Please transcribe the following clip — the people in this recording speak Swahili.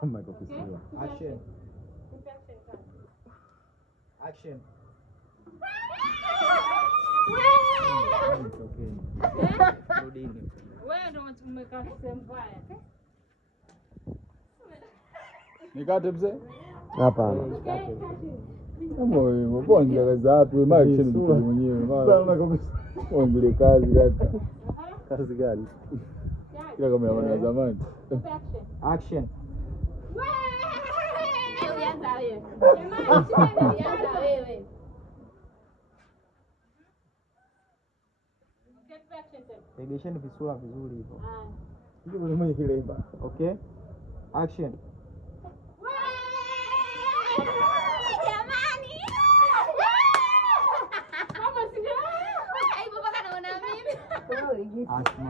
Sama kwa kisio. Action. Action. Wewe ndio umekaa sehemu mbaya. Nikate mzee? Hapana. Kama hivyo bonge za watu maisha ni mwenyewe. Bonge kazi kaka. Kazi gani? Kila kama ya zamani. Action. Ulianza wewe. Jamani, ulianza wewe. Regesheni visura vizuri hivyo. Ndio mwenye kile iba. Okay? Action. Jamani. Kama sio. Hivyo mpaka naona mimi. Action.